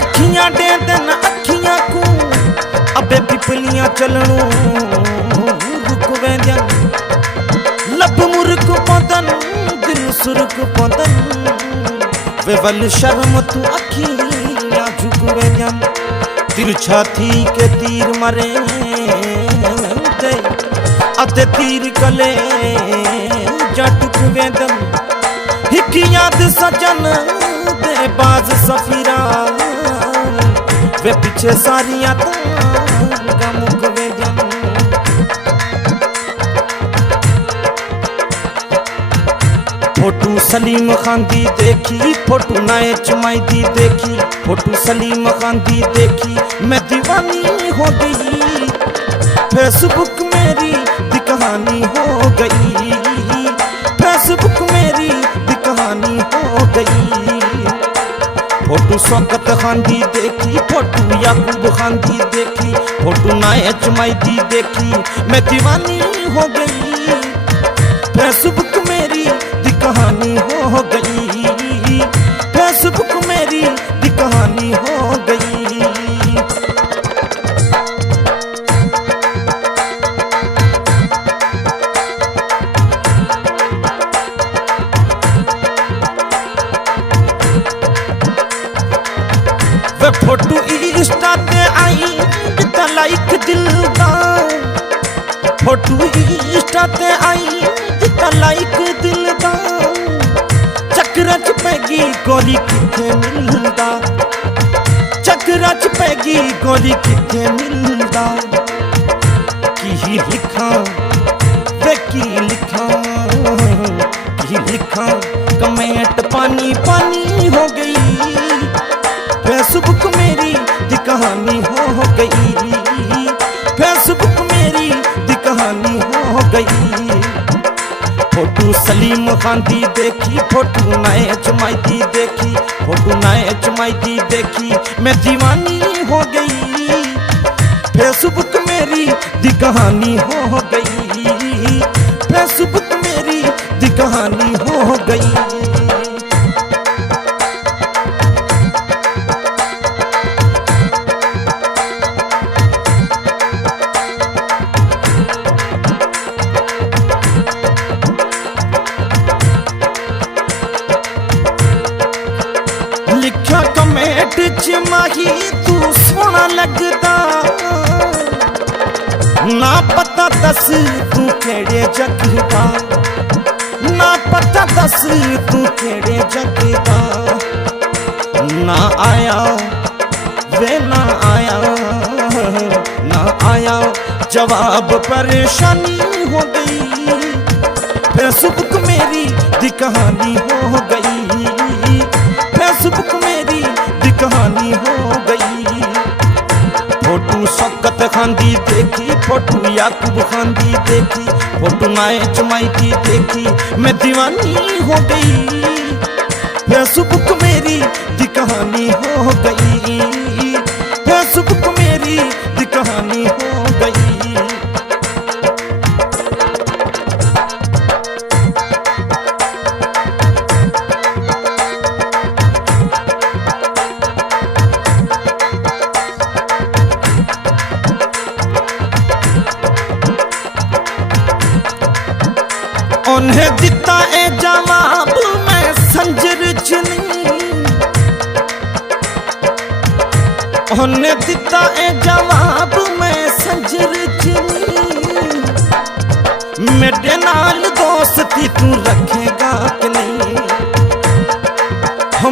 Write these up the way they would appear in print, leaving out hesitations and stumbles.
अखियां दे दिन अखियां को अबे पिपलियां चलणो रुक वेंदियां लब मुर्क पौधन दिल सुर्क पौधन वे वल शर्म तू अखियां झुक वेंदियां तिरछा थी के तीर मरे अते तीर कले जटुक वेंदन हिक याद सजन दे बाज सफीरा वे पीछे सारियां तां मुक वेंदन फोटू सलीम खान दी देखी फोटू नाए चुमाई दी देखी फोटू सलीम खान दी देखी मैं दीवानी हो गई फेसबुक मेरी दी कहानी हो गई फेसबुक मेरी दी कहानी हो गई फोटू शौकत खान दी देखी फोटू याकूब खान दी देखी फोटू नाए चुमाई दी देखी मैं दीवानी हो गई फेसबुक मेरी दी कहानी हो गई फेसबुक मेरी दी कहानी हो गई वे फोटू इंस्टा ते आई ता लाइक दिल दा फोटू इंस्टा ते आई ता लाइक दिल दा चक्कर च पैगी गोली किथे मिलदा चक्कर च पैगी गोली किथे मिलदा की लिखा वे की लिखा कमेंट पानी पानी हो गई फेसबुक मेरी दी कहानी हो गई फेसबुक मेरी दी कहानी हो गई फोटू सलीम खान दी देखी फोटू नाए चुमाई दी देखी फोटू नाए चुमाई दी देखी मैं दीवानी हो गई फेसबुक मेरी दी कहानी हो गई फेसबुक मेरी दी कहानी हो गई लिखा कमेंट च माही तू सोना लगदा ना पता दस तू केड़े जग दा ना पता दस तू केड़े जग दा ना आया वे ना आया जवाब परेशानी हो गई फेसबुक मेरी दी कहानी हो गई फेसबुक मेरी दी कहानी हो गई फोटू शौकत खान दी देखी फोटू याकूब खान दी देखी फोटू नाए चुमाई दी देखी मैं दीवानी हो गई फेसबुक मेरी दी कहानी हो गई फेसबुक मेरी दी कहानी हो गई उन्हें दिता ए जवाब मैं संजर चुनी उन्हें दिता ए जवाब मैं संजर चुनी मेरे नाल दोस्ती तू रखेगा कि नहीं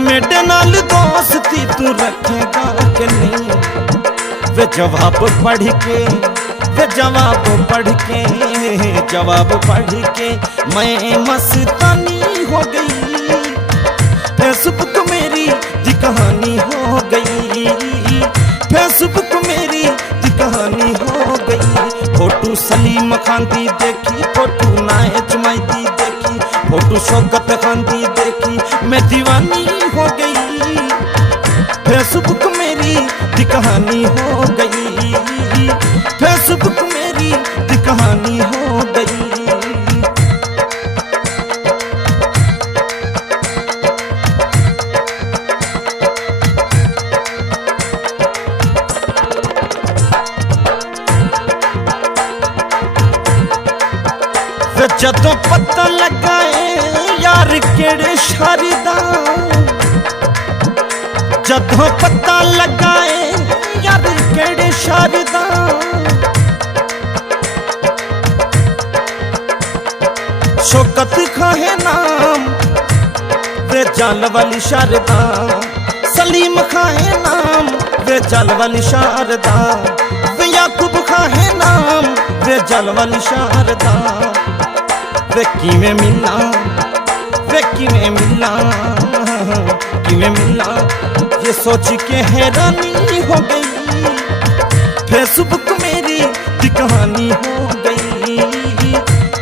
मेरे नाल दोस्ती तू रखेगा कि नहीं वे जवाब पढ़ के जवाब पढ़ के मैं मस्तानी हो गई फेसबुक मेरी दी कहानी हो गई फेसबुक मेरी दी कहानी हो गई फोटू सलीम खान दी देखी फोटू नाए चुमाई दी देखी फोटू शौकत खान दी देखी मैं दीवानी हो गई फेसबुक मेरी दी कहानी हो गई फेसबुक मेरी दी कहानी हो गई जदों पता लगाए यार केड़े शहर दा, जदों पता लगाए यार केड़े शहर दा, शौकत खां है नाम वे जल वाली शारदा, सलीम खां है नाम वे जल वाली शारदा, वे याकूब खां है नाम वे जल वाली शारदा। वे किवें मिला, वे किवें मिला, किवें मिला, ये सोच के हैरानी हो गई। फेसबुक मेरी दी कहानी हो गई,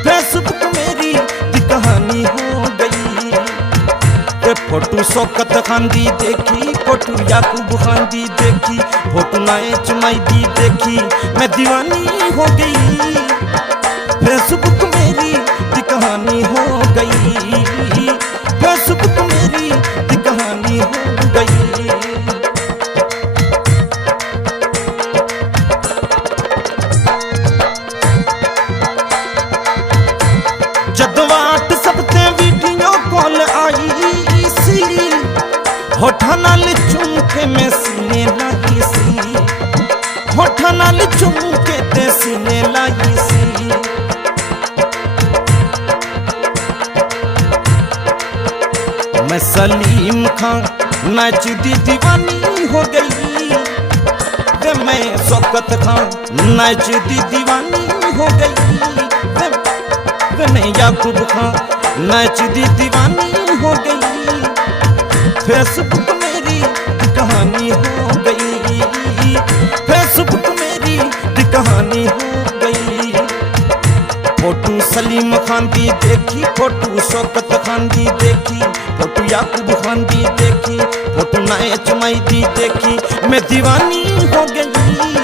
फेसबुक मेरी दी कहानी हो गई। वे फोटू शौकत खान दी देखी, फोटू याकूब खान दी देखी, फोटू नाए चुमाई दी देखी, मैं दीवानी हो गई। फेसबुक मेरी दी कहानी हो गई, फेसबुक मेरी दी कहानी हो गई। जद व्हाट्सएप ते वीडियो कॉल आई सी, होठा नाल चुम के मैं सीने लाई सी, होठा नाल चुम के ते सीने लाई सी। मैं सलीम खां नाच दी दीवानी हो गई, वे मैं शौकत खां नाच दी दीवानी हो गई, वे मैं याकूब खां नाच दी दीवानी हो गई। फेसबुक मेरी दी कहानी हो गई, फेसबुक मेरी दी कहानी हो गई। फोटू सलीम खान दी देखी, फोटू शौकत खान दी देखी, फोटू याकूब खान दी देखी, फोटू नाए चुमाई दी देखी, मैं दीवानी हो गई।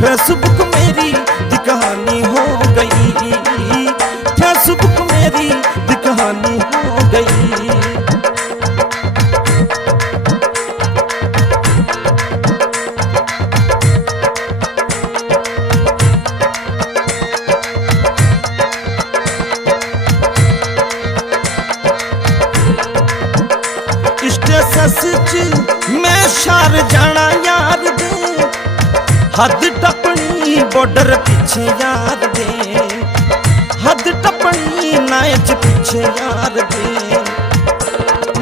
फेसबुक मेरी दी कहानी हो गई, फेसबुक मेरी दी कहानी हो गई। सच मैं शार जाना यार दे, हद टपनी बॉर्डर पीछे यार दे, हद टपनी नाच पीछे यार दे।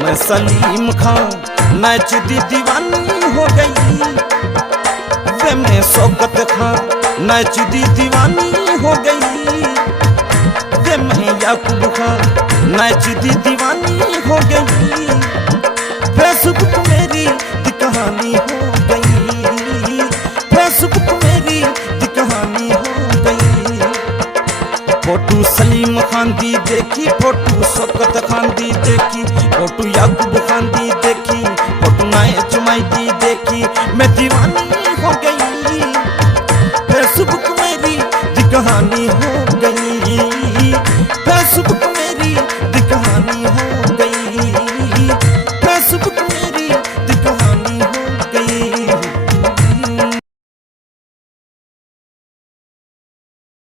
मैं सलीम खां नाच दी दीवानी हो गई, वे मैं शौकत खां नाच दी दीवानी हो गई, वे मैं याकूब खां नाच दी दीवानी हो गई। फेसबुक मेरी दी कहानी हो गई, फेसबुक मेरी दी कहानी हो गई। फोटू सलीम खान दी देखी, फोटू शौकत खान दी देखी, फोटू याकूब खान दी देखी, फोटू नाए चुमाई दी देखी, मैं दीवानी